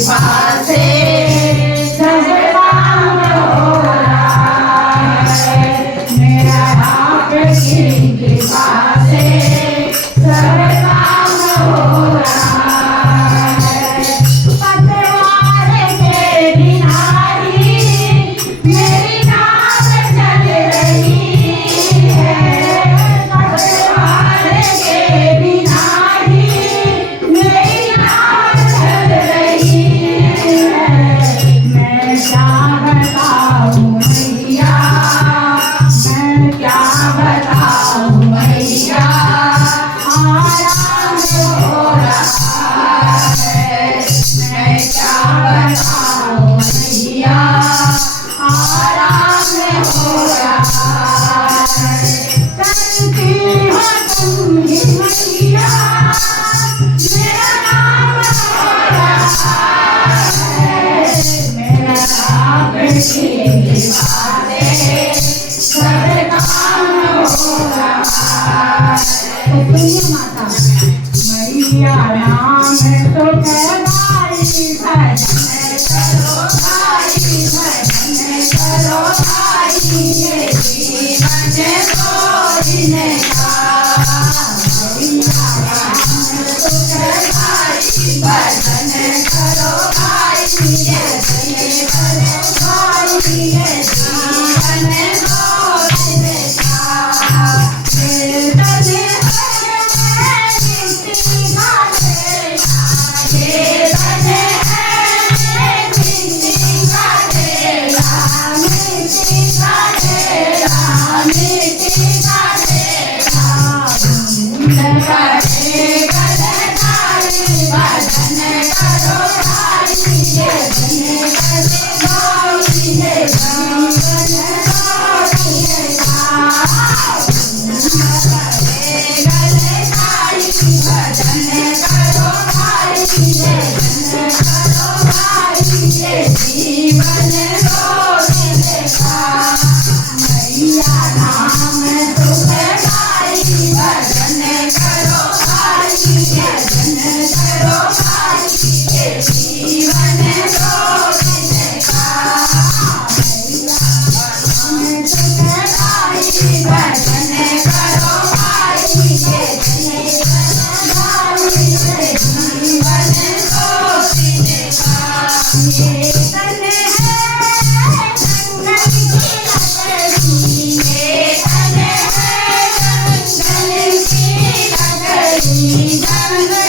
पासे सजदाम हो रहा है। मेरा राम कृष्ण के पासे सजदाम हो रहा है। पतवार के बिना ही मेरी नाव चल रही है। पतवार के बिना ही मेरी नाव चल रही है। मैं क्या बताऊं मैया, मैं क्या बताऊं मैया, आराम हो रहा है। मैं क्या बताऊं मैया, आराम हो रहा है। करती हो तुम ही मैया, मेरा नाम हो रहा है। मेरा नाम की बातें सब काम हो रहा है। सुनिए माता, मैया नाम तो कहलाई भजन करो भाई, भजन करो भाई, ये जीवन को जीने का। मैया नाम तो कहलाई भजन करो भाई, ये जीवन भाई, ये जीवन को जीने का। Thank you.